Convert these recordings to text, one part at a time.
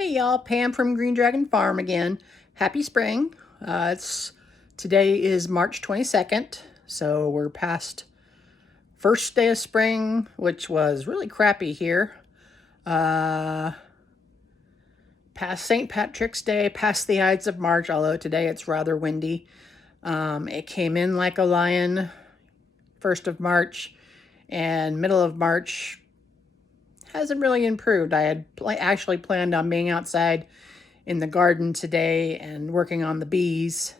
Hey y'all, Pam from Green Dragon Farm again. Happy spring. Today is March 22nd, so we're past first day of spring, which was really crappy here. Past St. Patrick's Day, past the Ides of March, although today it's rather windy. It came in like a lion 1st of March, and middle of March hasn't really improved. I had actually planned on being outside in the garden today and working on the bees,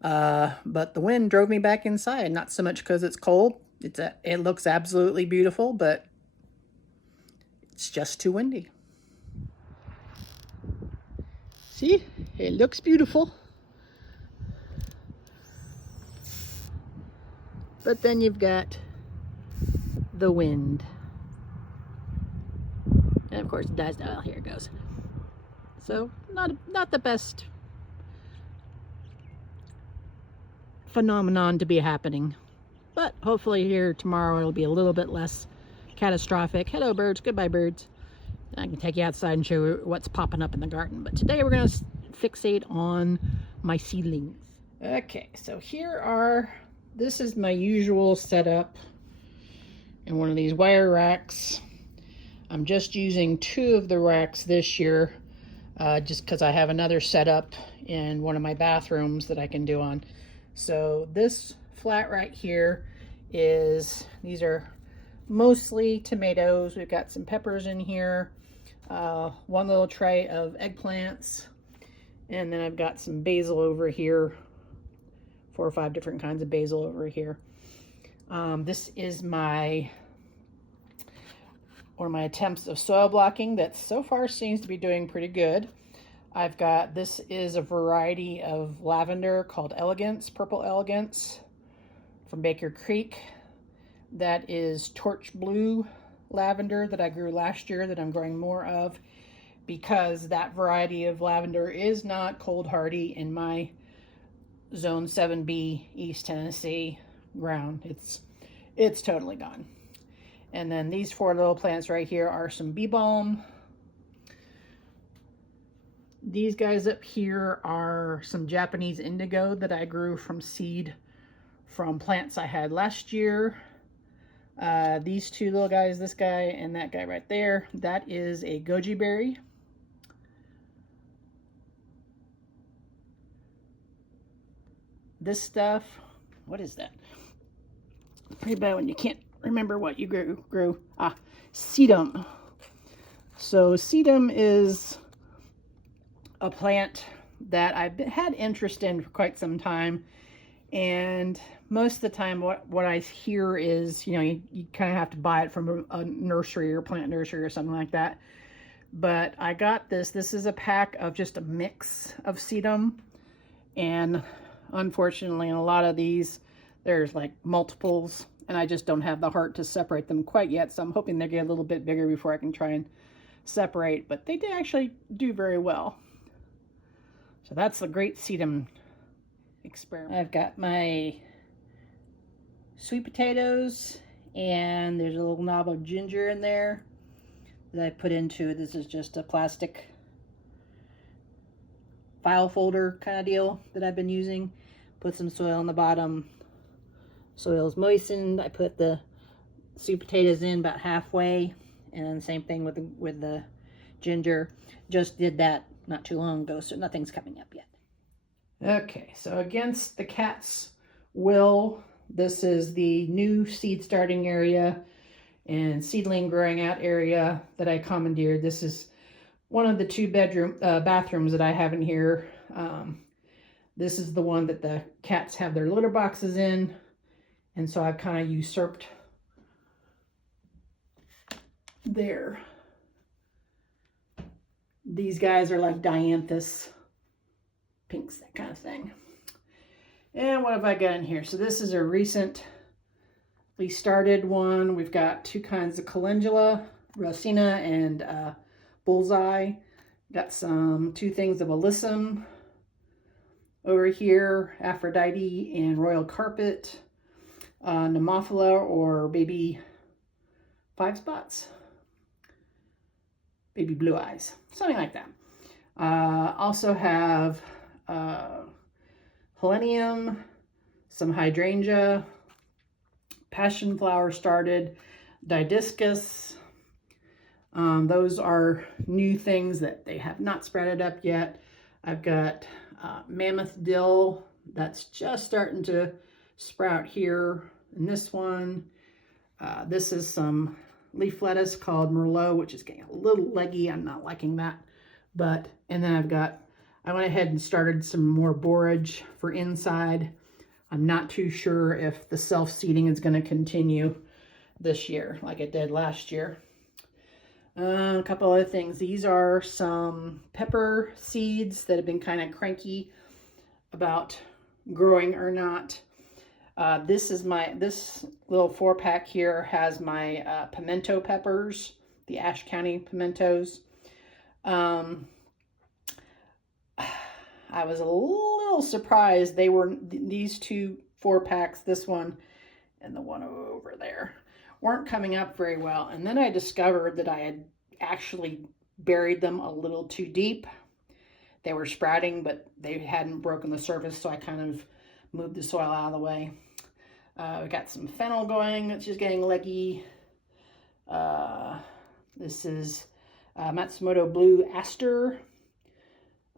but the wind drove me back inside. Not so much because it's cold. It looks absolutely beautiful, but it's just too windy. See, it looks beautiful, but then you've got the wind. And of course it dies down. Here it goes. So not the best phenomenon to be happening, but hopefully here tomorrow it'll be a little bit less catastrophic. Hello birds, goodbye birds. I can take you outside and show you what's popping up in the garden, but today we're going to fixate on my seedlings. Okay, so this is my usual setup in one of these wire racks. I'm just using 2 of the racks this year, just because I have another setup in one of my bathrooms that I can do on. So this flat right here these are mostly tomatoes. We've got some peppers in here, one little tray of eggplants, and then I've got some basil over here, 4 or 5 different kinds of basil over here. This is one of my attempts of soil blocking that so far seems to be doing pretty good. This is a variety of lavender called Elegance, Purple Elegance from Baker Creek. That is torch blue lavender that I grew last year that I'm growing more of, because that variety of lavender is not cold hardy in my Zone 7B East Tennessee ground. It's totally gone. And then these 4 little plants right here are some bee balm. These guys up here are some Japanese indigo that I grew from seed from plants I had last year. These 2 little guys, this guy and that guy right there, that is a goji berry. This stuff, what is that? Pretty bad when you can't remember what you grew. Sedum. So sedum is a plant that I've had interest in for quite some time, and most of the time what I hear is, you kind of have to buy it from a nursery or plant nursery or something like that. But I got this is a pack of just a mix of sedum, and unfortunately in a lot of these there's like multiples, and I just don't have the heart to separate them quite yet, so I'm hoping they get a little bit bigger before I can try and separate, but they did actually do very well. So that's the great sedum experiment. I've got my sweet potatoes, and there's a little knob of ginger in there that I put into, this is just a plastic file folder kind of deal that I've been using. Put some soil on the bottom. Soil's moistened. I put the sweet potatoes in about halfway, and then same thing with the ginger. Just did that not too long ago, so nothing's coming up yet. Okay, so against the cat's will, this is the new seed starting area and seedling growing out area that I commandeered. This is one of the 2 bathrooms that I have in here. This is the one that the cats have their litter boxes in, and so I've kind of usurped there. These guys are like dianthus pinks, that kind of thing. And what have I got in here? So this is a recently started one. We've got 2 kinds of calendula, Rosina and bullseye. Got 2 things of alyssum over here, Aphrodite and royal carpet, Nemophila or baby 5 spots. maybe blue eyes, something like that. Also have helenium, some hydrangea, passion flower started, didiscus. Those are new things that they have not sprouted up yet. I've got mammoth dill that's just starting to sprout here in this one. This is some leaf lettuce called Merlot, which is getting a little leggy. I'm not liking that. And then I went ahead and started some more borage for inside. I'm not too sure if the self-seeding is going to continue this year like it did last year. A couple other things. These are some pepper seeds that have been kind of cranky about growing or not. This little 4-pack here has my pimento peppers, the Ashe County pimentos. I was a little surprised they were these 2 4-packs, this one and the one over there, weren't coming up very well. And then I discovered that I had actually buried them a little too deep. They were sprouting, but they hadn't broken the surface, so I kind of moved the soil out of the way. We got some fennel going, it's just getting leggy. This is Matsumoto Blue Aster.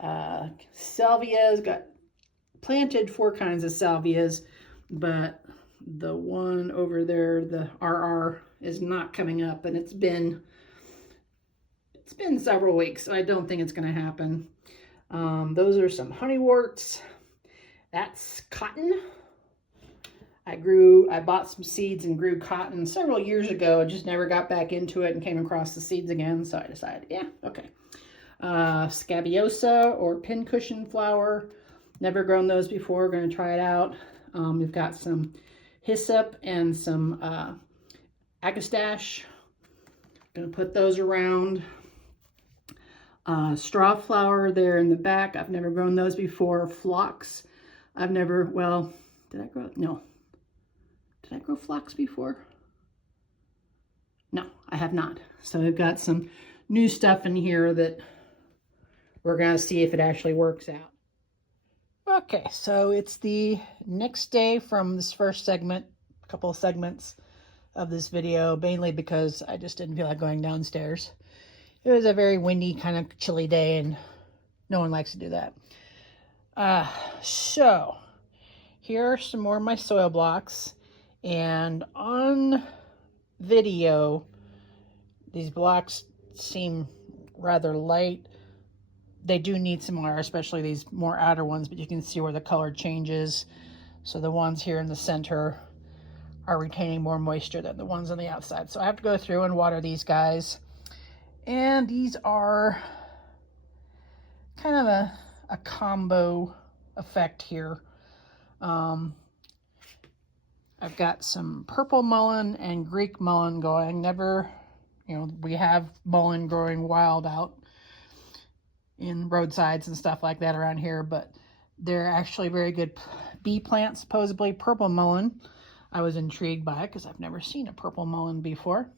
Salvias, got planted 4 kinds of salvias, but the one over there, the RR, is not coming up, and it's been several weeks, so I don't think it's going to happen. Those are some honeyworts. That's cotton. I bought some seeds and grew cotton several years ago and just never got back into it and came across the seeds again, so I decided, yeah, okay. Scabiosa or pincushion flower. Never grown those before. Going to try it out. We've got some hyssop and some agastache. Going to put those around. Straw flower there in the back. I've never grown those before. Phlox. I've never, well, did I grow? No. Did I grow phlox before? No, I have not. So we've got some new stuff in here that we're going to see if it actually works out. Okay, so it's the next day from this first segment, a couple of segments of this video, mainly because I just didn't feel like going downstairs. It was a very windy, kind of chilly day, and no one likes to do that. So here are some more of my soil blocks, and on video, these blocks seem rather light. They do need some water, especially these more outer ones, but you can see where the color changes. So the ones here in the center are retaining more moisture than the ones on the outside. So I have to go through and water these guys. And these are kind of a combo effect here. I've got some purple mullein and Greek mullein going. Never, we have mullein growing wild out in roadsides and stuff like that around here, but they're actually very good bee plants, supposedly. Purple mullein, I was intrigued by it because I've never seen a purple mullein before.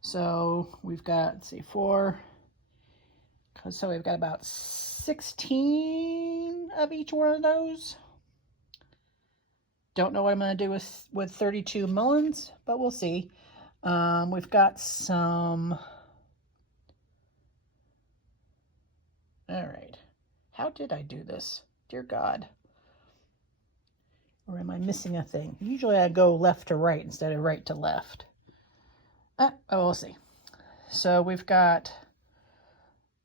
So we've got, let's see, 4. So we've got about 16 of each one of those. Don't know what I'm going to do with 32 mulleins, but we'll see. We've got some... All right. How did I do this? Dear God. Or am I missing a thing? Usually I go left to right instead of right to left. Oh, we'll see. So we've got,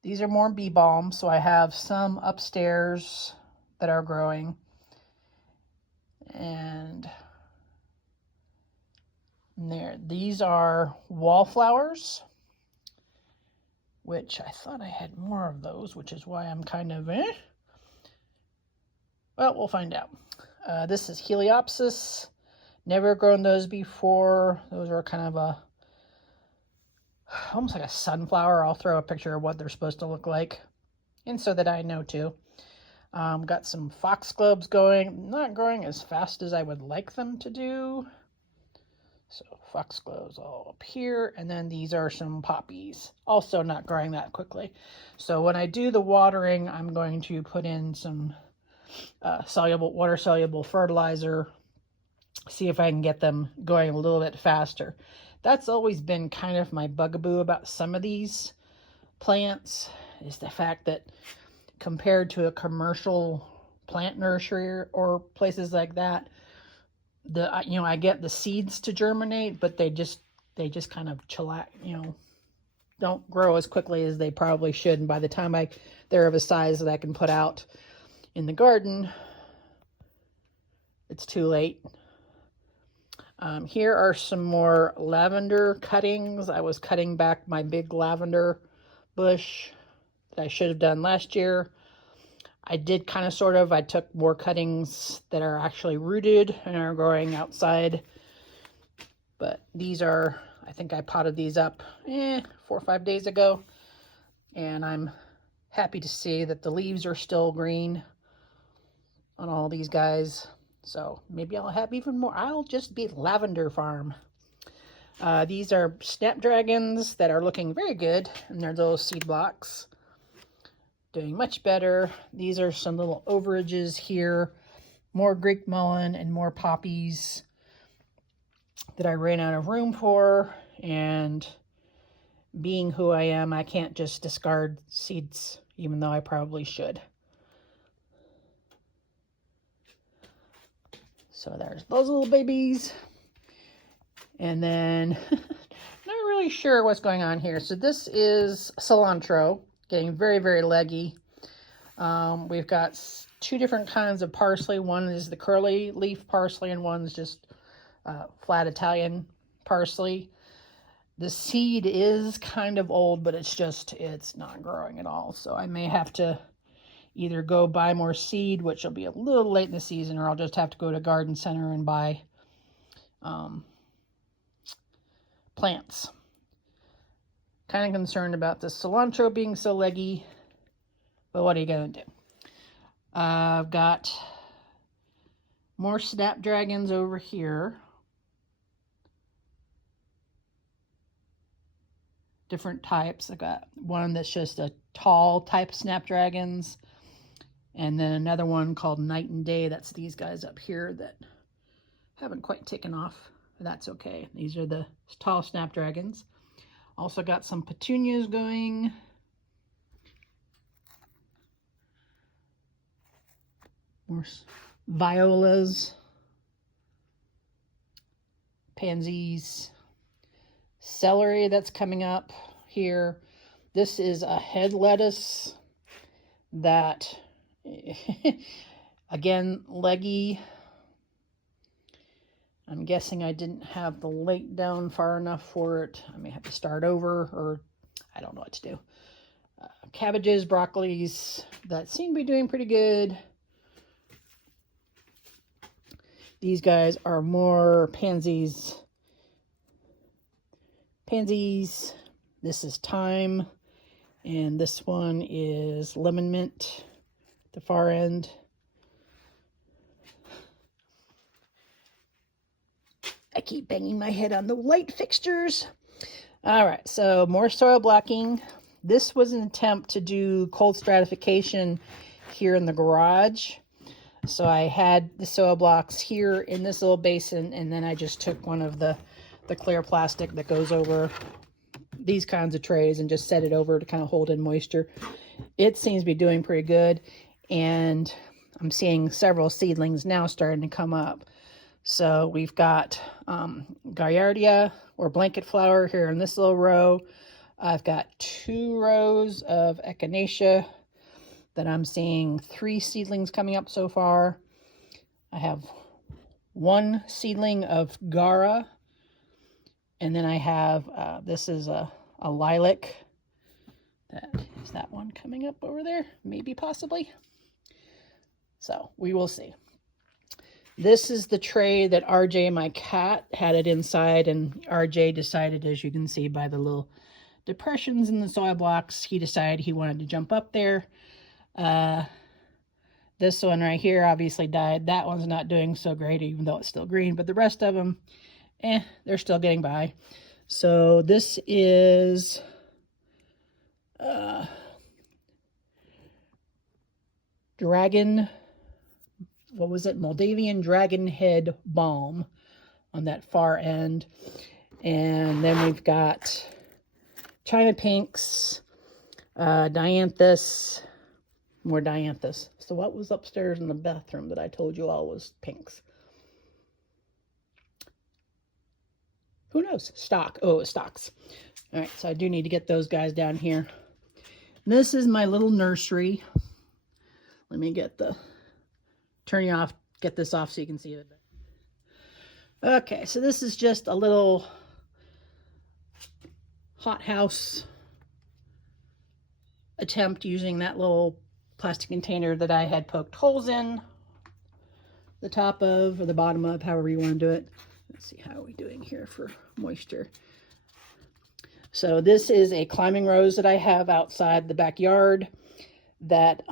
these are more bee balm. So I have some upstairs that are growing. And there, these are wallflowers, which I thought I had more of those, which is why I'm kind of, Well, we'll find out. This is Heliopsis. Never grown those before. Those are kind of almost like a sunflower. I'll throw a picture of what they're supposed to look like, and so that I know too. Got some foxgloves going. Not growing as fast as I would like them to do. So foxglove's all up here, and then these are some poppies, also not growing that quickly. So when I do the watering, I'm going to put in some water-soluble fertilizer, see if I can get them going a little bit faster. That's always been kind of my bugaboo about some of these plants, is the fact that compared to a commercial plant nursery or places like that, I get the seeds to germinate, but they just kind of chillax, don't grow as quickly as they probably should. And by the time they're of a size that I can put out in the garden, it's too late. Here are some more lavender cuttings. I was cutting back my big lavender bush that I should have done last year. I did kind of sort of. I took more cuttings that are actually rooted and are growing outside. But these are, I think I potted these up 4 or 5 days ago. And I'm happy to see that the leaves are still green on all these guys. So maybe I'll have even more. I'll just be lavender farm. These are snapdragons that are looking very good in their little seed blocks. Doing much better. These are some little overages here. More Greek mullein and more poppies that I ran out of room for. And being who I am, I can't just discard seeds, even though I probably should. So there's those little babies. And then, not really sure what's going on here. So this is cilantro. Getting very, very leggy. We've got 2 different kinds of parsley. One is the curly leaf parsley, and one's just flat Italian parsley. The seed is kind of old, but it's not growing at all. So I may have to either go buy more seed, which will be a little late in the season, or I'll just have to go to Garden Center and buy plants. Kind of concerned about the cilantro being so leggy, but what are you going to do? I've got more snapdragons over here. Different types. I've got one that's just a tall type snapdragons, and then another one called Night and Day. That's these guys up here that haven't quite taken off. That's okay. These are the tall snapdragons. Also got some petunias going. More violas. Pansies. Celery that's coming up here. This is a head lettuce that, again, leggy. I'm guessing I didn't have the lake down far enough for it. I may have to start over, or I don't know what to do. Cabbages, broccolis, that seem to be doing pretty good. These guys are more pansies. Pansies. This is thyme. And this one is lemon mint at the far end. I keep banging my head on the light fixtures. All right, so more soil blocking. This was an attempt to do cold stratification here in the garage. So I had the soil blocks here in this little basin, and then I just took one of the clear plastic that goes over these kinds of trays and just set it over to kind of hold in moisture. It seems to be doing pretty good, and I'm seeing several seedlings now starting to come up. So we've got Gaillardia or blanket flower here in this little row. I've got 2 rows of echinacea that I'm seeing 3 seedlings coming up so far. I have 1 seedling of Gara. And then I have, this is a lilac. Is that one coming up over there? Maybe, possibly. So we will see. This is the tray that RJ, my cat, had it inside, and RJ decided, as you can see by the little depressions in the soil blocks, he decided he wanted to jump up there. This one right here obviously died. That one's not doing so great, even though it's still green, but the rest of them they're still getting by. So this is Moldavian dragon head balm on that far end. And then we've got China pinks, dianthus, more dianthus. So what was upstairs in the bathroom that I told you all was pinks? Who knows? Stock. Oh, it stocks. All right, so I do need to get those guys down here. This is my little nursery. Let me turn you off, get this off so you can see it. Okay, so this is just a little hothouse attempt using that little plastic container that I had poked holes in the top of, or the bottom of, however you want to do it. Let's see, how are we doing here for moisture? So this is a climbing rose that I have outside the backyard that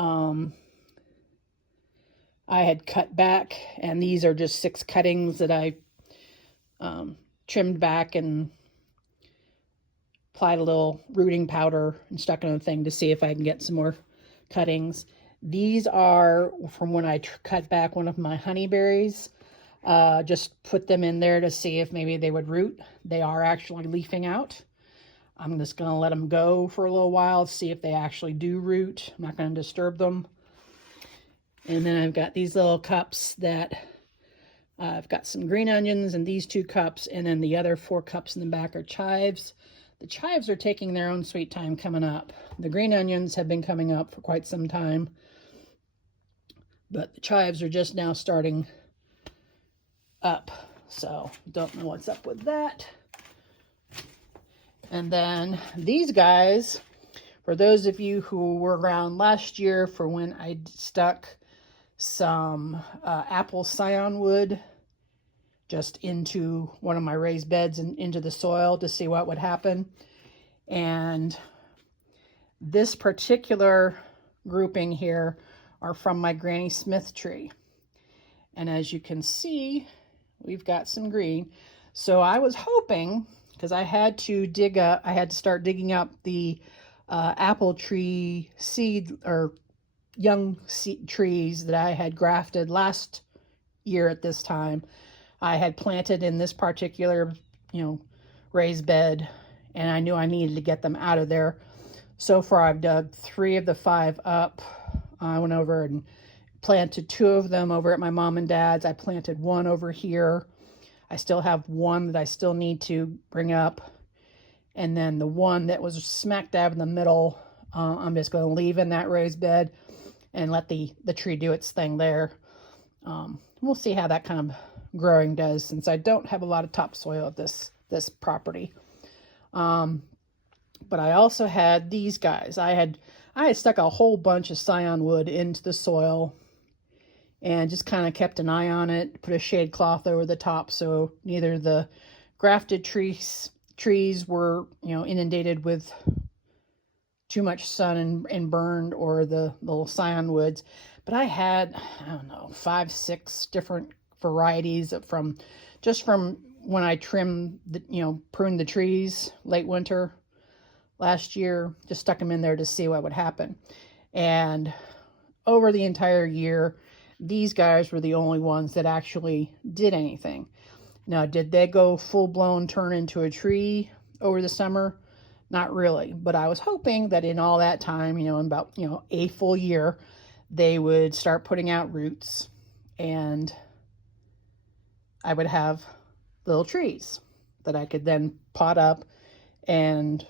I had cut back, and these are just 6 cuttings that I trimmed back and applied a little rooting powder and stuck in a thing to see if I can get some more cuttings. These are from when I cut back one of my honeyberries. Just put them in there to see if maybe they would root. They are actually leafing out. I'm just going to let them go for a little while, see if they actually do root. I'm not going to disturb them. And then I've got these little cups that I've got some green onions in these 2 cups, and then the other 4 cups in the back are chives. The chives are taking their own sweet time coming up. The green onions have been coming up for quite some time, but the chives are just now starting up, so don't know what's up with that. And then these guys, for those of you who were around last year for when I stuck some apple scion wood just into one of my raised beds and into the soil to see what would happen. And this particular grouping here are from my Granny Smith tree. And as you can see, we've got some green. So I was hoping, because I had to start digging up the apple tree seed or young seed trees that I had grafted last year at this time. I had planted in this particular, raised bed, and I knew I needed to get them out of there. So far, I've dug 3 of the 5 up. I went over and planted 2 of them over at my mom and dad's. I planted 1 over here. I still have 1 that I still need to bring up. And then the one that was smack dab in the middle, I'm just going to leave in that raised bed and let the tree do its thing there. We'll see how that kind of growing does, since I don't have a lot of topsoil at this property. But I also had these guys. I had stuck a whole bunch of scion wood into the soil and just kind of kept an eye on it, put a shade cloth over the top so neither the grafted trees were, inundated with too much sun and burned, or the little scion woods. But I had, 5, 6 different varieties from when I trimmed pruned the trees late winter last year. Just stuck them in there to see what would happen. And over the entire year, these guys were the only ones that actually did anything. Now, did they go full-blown turn into a tree over the summer? Not really, but I was hoping that in all that time, in about, a full year, they would start putting out roots and I would have little trees that I could then pot up and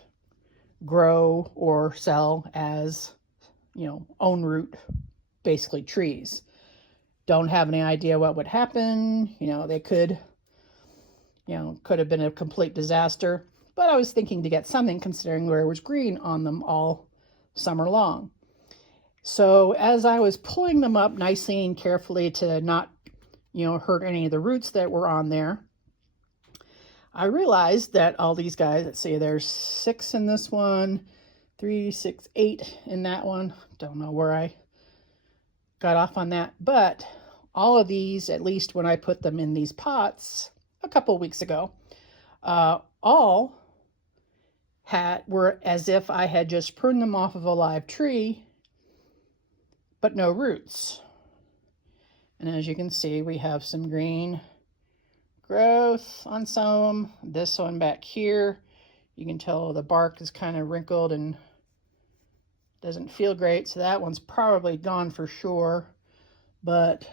grow or sell as, own root, basically trees. Don't have any idea what would happen. They could have been a complete disaster. But I was thinking to get something, considering there was green on them all summer long. So as I was pulling them up nicely and carefully to not, hurt any of the roots that were on there, I realized that all these guys, let's see, there's 6 in this one, 3, 6, 8 in that one. Don't know where I got off on that. But all of these, at least when I put them in these pots, a couple weeks ago, all were as if I had just pruned them off of a live tree, but no roots. And as you can see, we have some green growth on some. This one back here, you can tell the bark is kind of wrinkled and doesn't feel great, so that one's probably gone for sure. But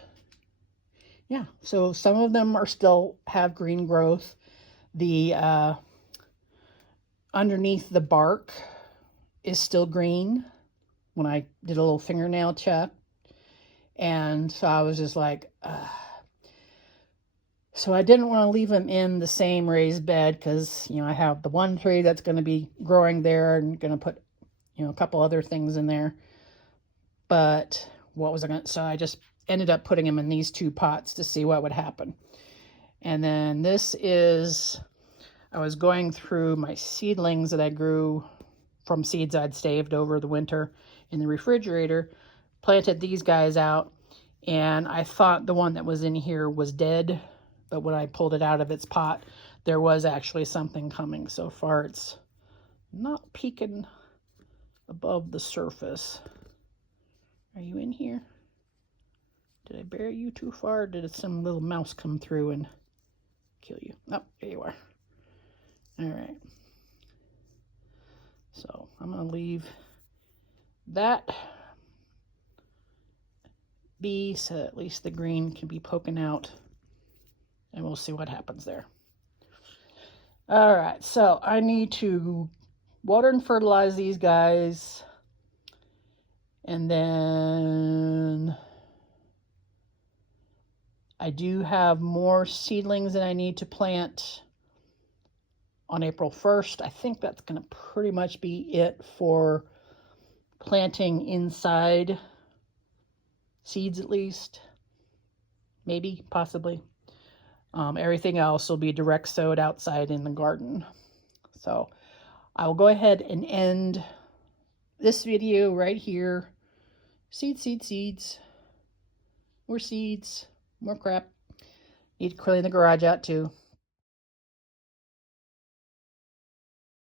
yeah, so some of them are still have green growth. The underneath the bark is still green when I did a little fingernail check. And so I was just like, so I didn't want to leave them in the same raised bed because, you know, I have the one tree that's going to be growing there and going to put, you know, a couple other things in there. But what was I going to, so I just ended up putting them in these two pots to see what would happen. And then this is, I was going through my seedlings that I grew from seeds I'd saved over the winter in the refrigerator, planted these guys out, and I thought the one that was in here was dead, but when I pulled it out of its pot, there was actually something coming. So far, it's not peeking above the surface. Are you in here? Did I bury you too far? Or did some little mouse come through and kill you? Oh, there you are. All right. So I'm going to leave that be so at least the green can be poking out, and we'll see what happens there. All right, so I need to water and fertilize these guys, and then I do have more seedlings that I need to plant on April 1st. I think that's going to pretty much be it for planting inside seeds, at least. Maybe, possibly. Everything else will be direct sowed outside in the garden. So I will go ahead and end this video right here. Seeds. More seeds. More crap. Need to clean the garage out too.